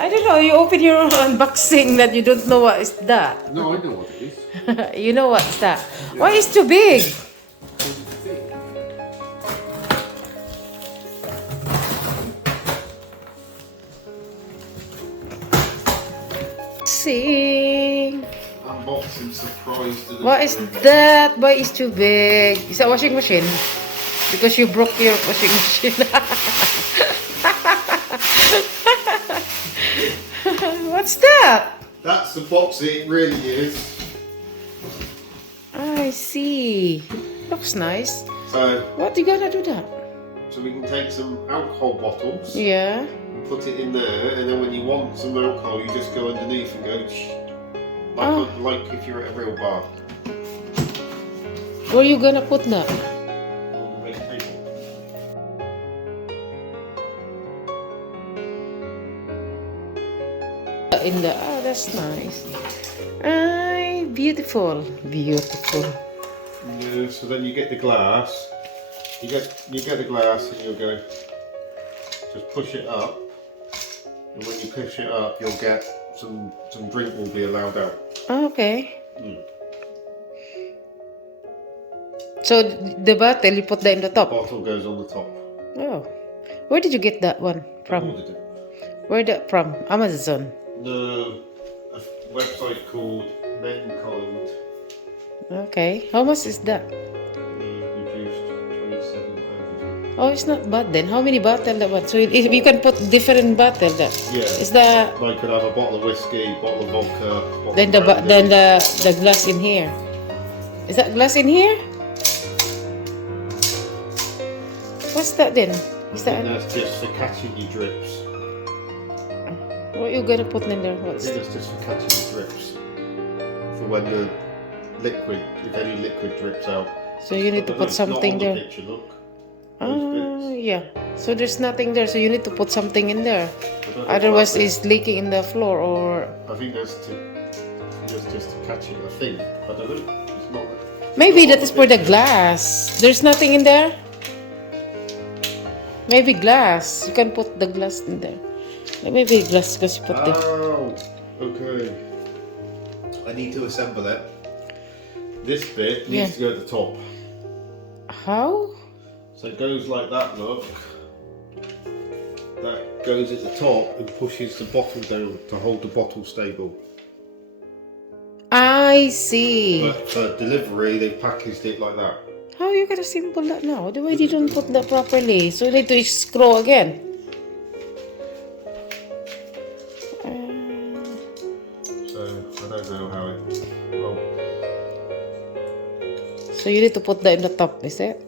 I don't know. You open your unboxing that you don't know what is that. No, I know what it is. You know what's that? Why is too big? Sing. Unboxing surprise to the What is that? Why is too big? Is that washing machine? Because you broke your washing machine. What's that? That's the box it really is. I see. Looks nice. So, What you gonna do that? so we can take some alcohol bottles Yeah. and put it in there, and then when you want some alcohol, you just go underneath and go shh, like, Oh. like if you're at a real bar. Where you gonna put that? On the red table. In the that's nice. Ay, beautiful, beautiful. Yeah, so then you get the glass. You get the glass, and you'll go. Just push it up, and when you push it up, you'll get some drink will be allowed out. Okay. Mm. So the bottle you put that in the The top. bottle goes on the top. Oh, where did you get that one I from? ordered it. Where that from? Amazon. No, a website called Men Code. Okay. How much is that? Reduced 27 Oh, it's not bad then. How many bottle that one? So you can put different bottle that. Yeah. Is that I could have a bottle of whiskey, bottle of vodka. Bottle then of brandy. then the glass in here? Is that glass in here? What's that then? Is And that that's just for catching your drips. what you gonna put in there? I What's think that's just for catching your drips. For when the liquid, if any liquid drips out. so you need to But put it's not something on the there. picture, look. Oh yeah. So there's nothing there. So you need to put something in there. I don't know Otherwise, about it's leaking in the floor or I think that's just to catch it. I think. I don't know. It's not. maybe not that on is for the picture. glass. There's nothing in there. Maybe glass. You can put the glass in there. Maybe glass because you put the. Oh, okay. I need to assemble it. This bit needs Yeah. to go at the top. How? So it goes like that, look. That goes at the top and pushes the bottle down to hold the bottle stable. I see. But for delivery, they packaged it like that. How you gonna simple that now? The way you don't put that properly. So you need to scroll again. So I don't know how it. Well, So you need to put that in the top, is it?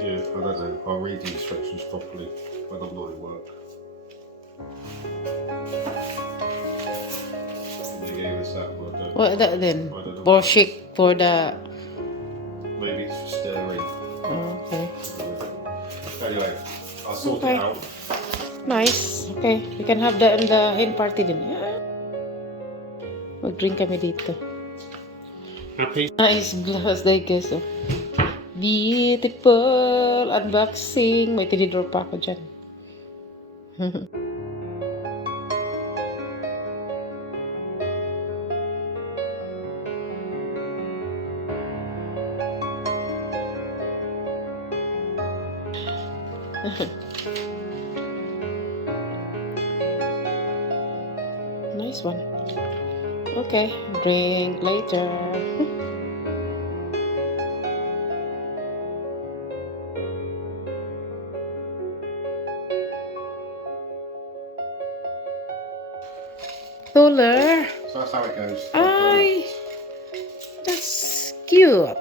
yeah, I don't know. I'll read the instructions properly when I'm not at work. They gave us that one. What that then? I don't know. For shake for the. Maybe it's for stirring. Oh, okay. Anyway, I'll sort Okay. it out. Nice. Okay. We can have that in the hen party din. Mag-drink kami dito. Happy? Nice glass, I guess. Oh. Beautiful unboxing. May tinidor pa ako dyan. Nice one. Okay, drink later. Butler. So that's how it goes. Ay, that's cute.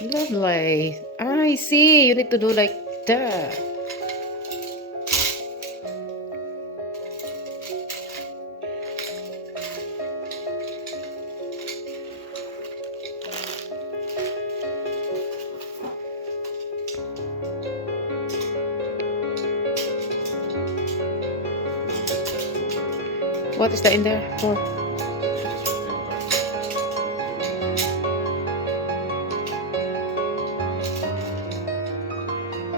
Lovely. I see. You need to do like that. What is that in there for?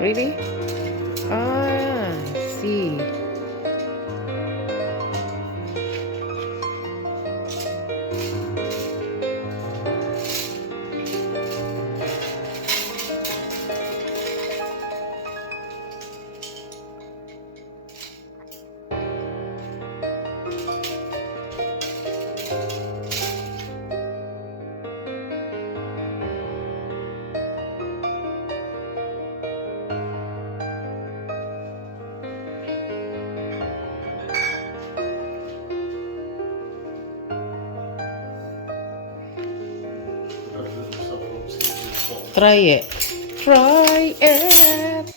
Really? Ah, I see. Try it. Try it.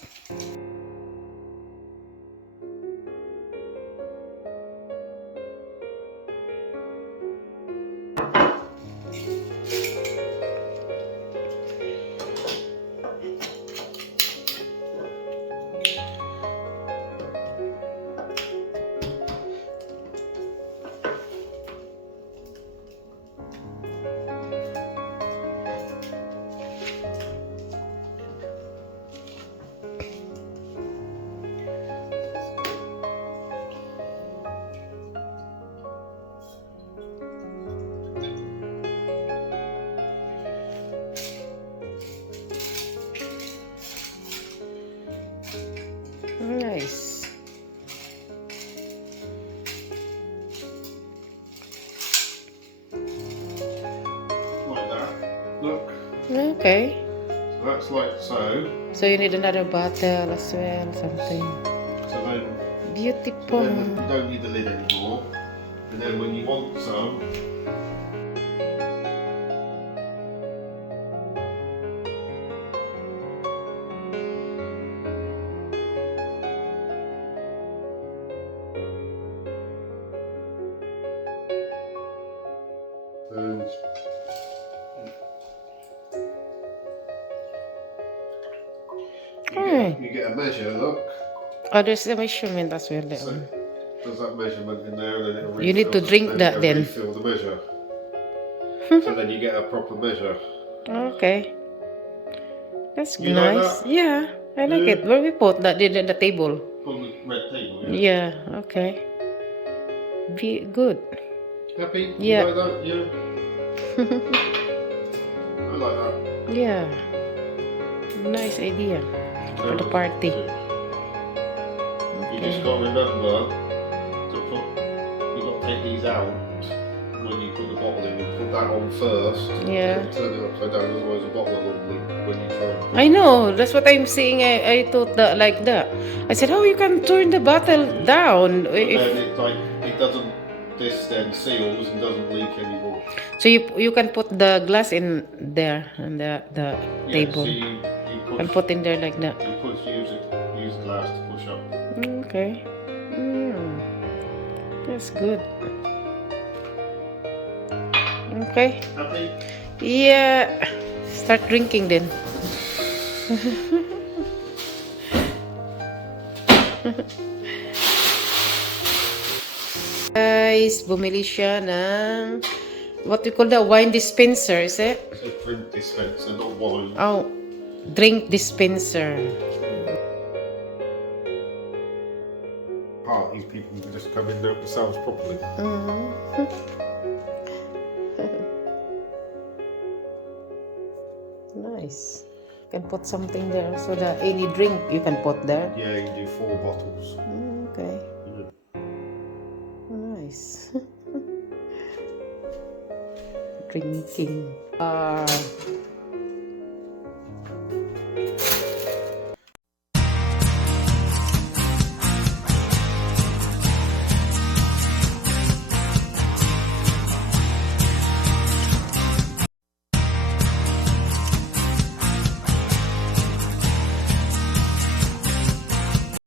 Nice. Like that. Look. Okay. So that's like so. So you need another bottle as well, something. So then, Beautiful. you don't need the lid anymore. And then when you want some, and you get a measure, look. Oh, there's a measurement as well there. So there's that measurement in there, and then it'll refill. You need to drink that it'll then. refill the measure. So then you get a proper measure. Okay. That's You like nice. that? Yeah, I like Yeah. it. Where we put that in the table? On the red table, yeah. Yeah, okay. Be good. Happy? Yeah. You like that? Yeah. I like that. Yeah. Nice idea for the party. You just got to remember to put, you've got to take these out when you put the bottle in. You put that on first. Yeah. Turn it upside down, otherwise the bottle will leak when you try. I know. That's what I'm saying. I thought that like that. I said, oh, you can turn the bottle down. But then it doesn't. This then seals and doesn't leak anymore. So you can put the glass in there on the table. So you push, And put in there like that. You use glass to push up. Okay. That's good. Okay. Happy? Yeah. Start drinking then. Guys, bumili siya ng what we call the wine dispenser, is it? It's a drink dispenser, not wine. Oh, drink dispenser. Parties, people can just come in there themselves properly. Nice. You can put something there so that any drink you can put there. Yeah, you can do 4 bottles. Okay. Nice. Drinking.